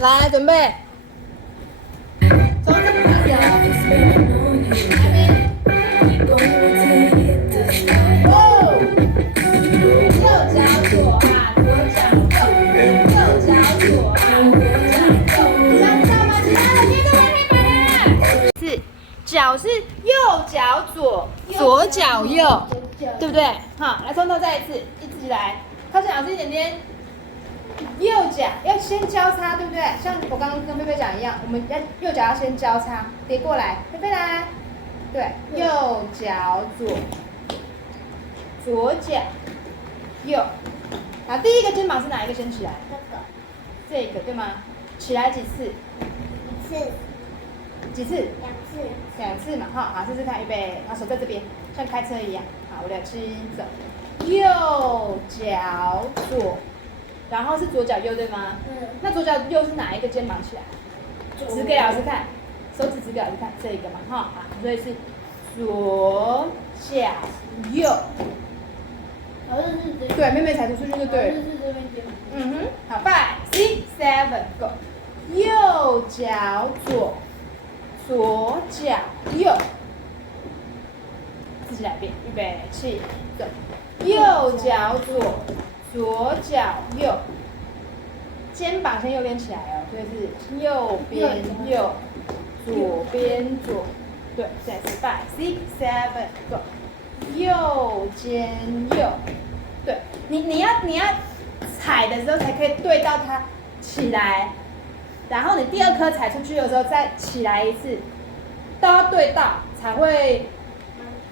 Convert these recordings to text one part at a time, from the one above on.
来，准备。从这里开始啊。还没。哦。右脚左啊，左脚右。右脚左啊，左脚右。想知道吗？其他的贴在黑板了。是，脚是右脚左，左脚右，对不对？好，来从头再一次，一起来。靠近老师一点点。右脚要先交叉，对不对？像我刚刚跟菲菲讲一样，我们要右脚要先交叉，叠过来，菲菲来，对，右脚左，左脚右。好，第一个肩膀是哪一个先起来？这个对吗？起来几次？一次。几次？2次。2次嘛，哈，好，试试看，预备，好，手在这边，像开车一样，好，我2起走，右脚左。然后是左脚右对吗？那左脚右是哪一个肩膀起来？指给老师看，手指指给老师看，这一个嘛，哈，好，所以是左脚右。对，妹妹踩出去就对了。嗯哼，好，5、6、7、go。右脚左，左脚右。自己来一遍，预备起，走。右脚左。左脚右，肩膀先右边起来哦，所以是右边右，左边左，对，现在是5、6、7、go， 右肩右，对，你要踩的时候才可以对到它起来，然后你第2颗踩出去的时候再起来一次，都要对到才会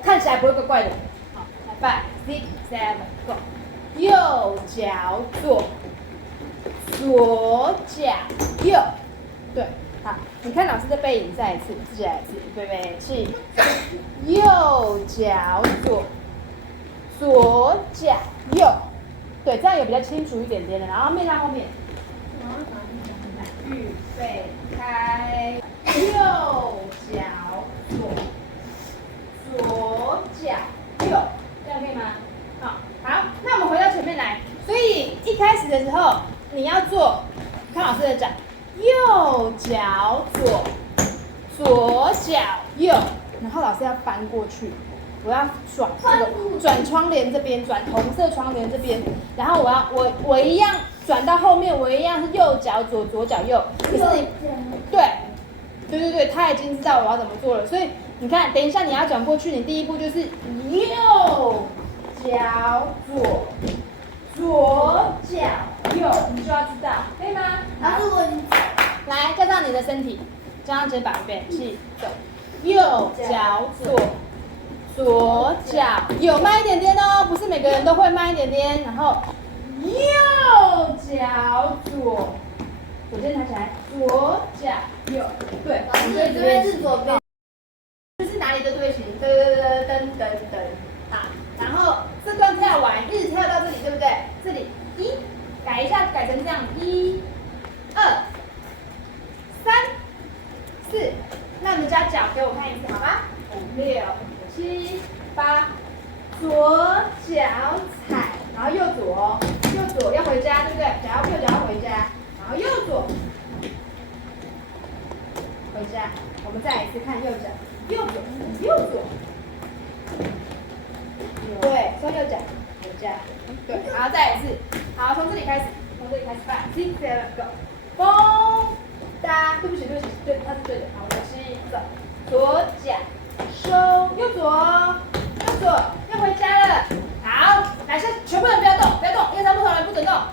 看起来不会怪怪的。好，来5、6、7、go。右脚左，左脚右，对，好，你看老师的背影，再一次，自己来一次，预备起，右脚左，左脚右，对，这样也比较清楚一点点的，然后面向后面，预备开，右脚左，左脚右，这样可以吗？好，那我们回到前面来。所以一开始的时候，你要做，看老师的讲，右脚左，左脚右，然后老师要翻过去，我要转这个转窗帘这边，转红色窗帘这边，然后我一样转到后面，我一样是右脚左，左脚右。可是你对，他已经知道我要怎么做了，所以你看，等一下你要转过去，你第一步就是右脚左，左脚右，你就要知道，可以吗？然后来，加上你的身体，加上肩膀，预备起，走，右脚左，左脚右，慢一点点哦，不是每个人都会慢一点点，然后右脚左，左肩抬起来，左脚右，对，这边是左边。这是哪里的队形？噔，好，然后这段跳完，一直跳到这里，对不对？这里改一下，改成这样，1、2、3、4，那你们家脚给我看一次，好吧？5、6、7、8，左脚踩，然后右左，右左要回家，对不对？右脚要回家，然后右左回家。我们再一次看右脚。右左，对，双右脚，回家，对，然后再一次，好，从这里开始，5、6、7、go， 风哒，对不起，对，它是对的，好，我起走，左脚收，右左，要回家了，好，来，全部人不要动，1、3不同人不准动，好，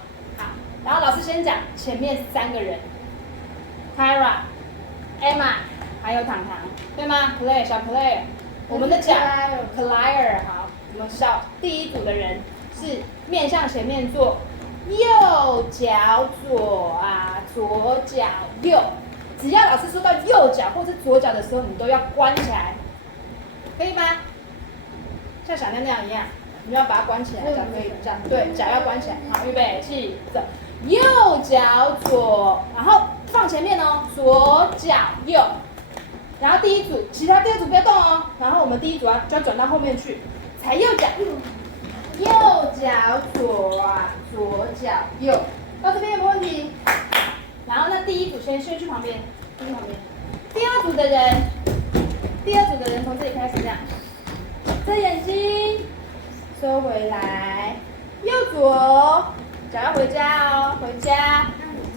然后老师先讲前面3个人 ，Kara、Emma。还有糖糖，对吗 ？Claire 小 Claire， 我们的脚 Claire 好，我们第一组的人是面向前面做，右脚左啊，左脚右。只要老师说到右脚或是左脚的时候，你都要关起来，可以吗？像小亮那样一样，你要把它关起来，脚可以这样，对，脚要关起来。好，预备起走，右脚左，然后放前面哦，左脚右。然后第一组，其他第2组不要动哦。然后我们第一组就要转到后面去，踩右脚，右脚左啊，左脚右，到这边有没有问题？来。然后那第一组先去旁边，去旁边。第二组的人从这里开始这样，遮眼睛，收回来，右左，脚要回家哦，回家。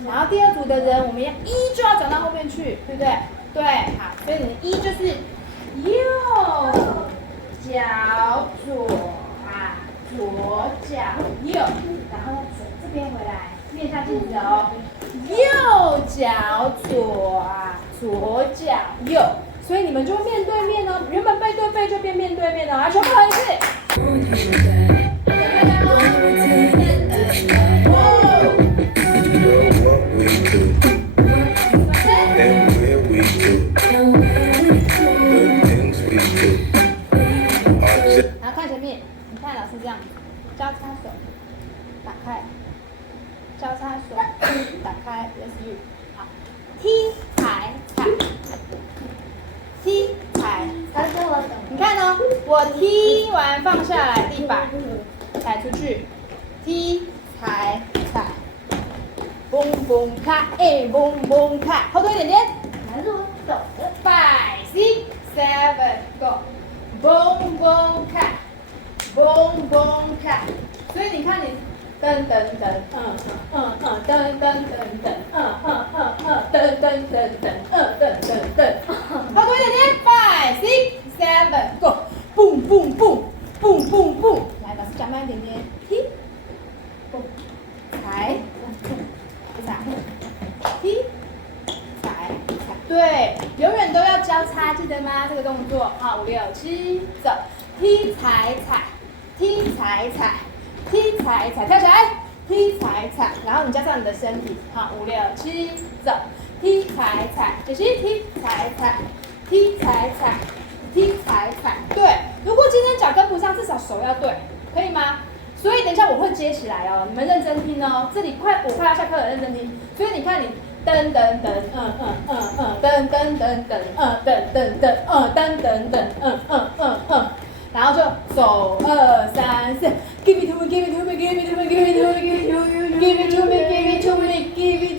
然后第二组的人，我们要一就要转到后面去，对不对？对，好，所以你的一就是右脚左左脚右，然后走这边回来，面向镜子哦，右脚左脚右，所以你们就面对面哦，原本背对背就变面对面哦，来，全部来一次。然后看前面，你看老师这样，交叉手，打开，交叉手，打开 ，Yes you， 好，踢踩踩，踢踩，你看哦，我踢完放下来地板，踩出去，踢踩踩，蹦蹦卡，哎蹦蹦卡，后退一点点，还是我走的。 5 6 7 go。蹦蹦看，蹦蹦看，所以你看你噔噔噔，噔噔噔噔，噔噔噔噔，好，多一点点，5 6 7 go，蹦蹦蹦，蹦蹦蹦，来，老师讲慢一点点，踢，蹦，踩，踩，踢。对，永远都要交叉，记得吗？这个动作，好，5 6 7，走，踢踩踩，踢踩踩，踢踩踩，跳起来，踢踩踩，然后你加上你的身体，好，5 6 7，走，踢踩踩，解析，踢踩踩，踢踩踩，踢踩踩，对。如果今天脚跟不上，至少手要对，可以吗？所以等一下我会接起来哦，你们认真听哦，这里我快要下课了，认真听。所以你看你。噔噔噔，噔噔噔噔，噔噔噔，噔噔噔，然后就走2 3 4 ，Give it to me, give it to me, give it to me, give it to me, give it to me, give it to me, give it to me, give it